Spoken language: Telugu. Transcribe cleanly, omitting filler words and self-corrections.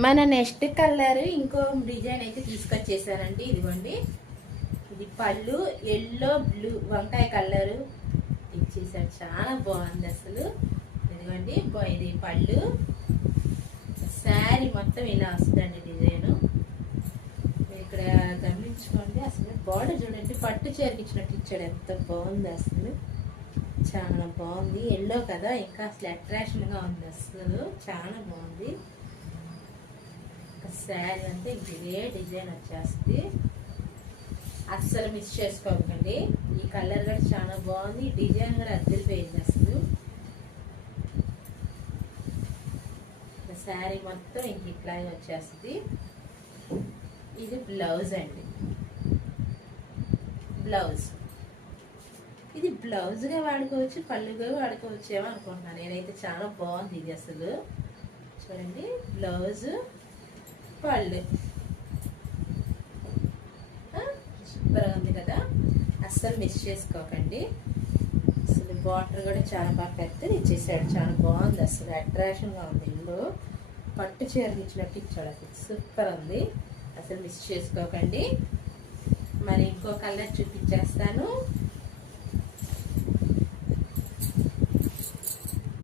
మన నెక్స్ట్ కలర్ ఇంకో డిజైన్ అయితే తీసుకొచ్చేసానండి. ఇదిగోండి, ఇది పళ్ళు ఎల్లో బ్లూ వంకాయ కలరు ఇచ్చేసాడు. చాలా బాగుంది అసలు. ఇదిగోండి, ఇది పళ్ళు, శారీ మొత్తం ఇలా వస్తుందండి డిజైను. ఇక్కడ గమనించుకోండి, అసలు బార్డర్ చూడండి, పట్టు చీరకి ఇచ్చినట్టు ఇచ్చాడు. ఎంత బాగుంది అసలు, చాలా బాగుంది. ఎల్లో కదా, ఇంకా అసలు అట్రాక్షన్గా ఉంది. అసలు చాలా బాగుంది. శారీ అంటే ఇదే డిజైన్ వచ్చేస్తుంది. అస్సలు మిస్ చేసుకోకండి. ఈ కలర్ కూడా చాలా బాగుంది. ఈ డిజైన్ కూడా అద్దరిపోయింది అసలు. శారీ మొత్తం ఇంక ఇట్లాగే వచ్చేస్తుంది. ఇది బ్లౌజ్ అండి. బ్లౌజ్ ఇది బ్లౌజ్గా వాడుకోవచ్చు, పళ్ళుగా వాడుకోవచ్చు ఏమో అనుకుంటున్నాను నేనైతే. చాలా బాగుంది ఇది అసలు. చూడండి, బ్లౌజ్ పళ్ళు సూపర్గా ఉంది కదా. అస్సలు మిస్ చేసుకోకండి. అసలు బార్డర్ కూడా చాలా బాగా పెద్దది ఇచ్చేసాడు. చాలా బాగుంది అసలు, అట్రాక్షన్గా ఉంది. ఇల్లు పట్టు చీరలు ఇచ్చినట్టు ఇచ్చాడు. అసలు సూపర్ ఉంది. అసలు మిస్ చేసుకోకండి. మరి ఇంకో కలర్ చూపించేస్తాను.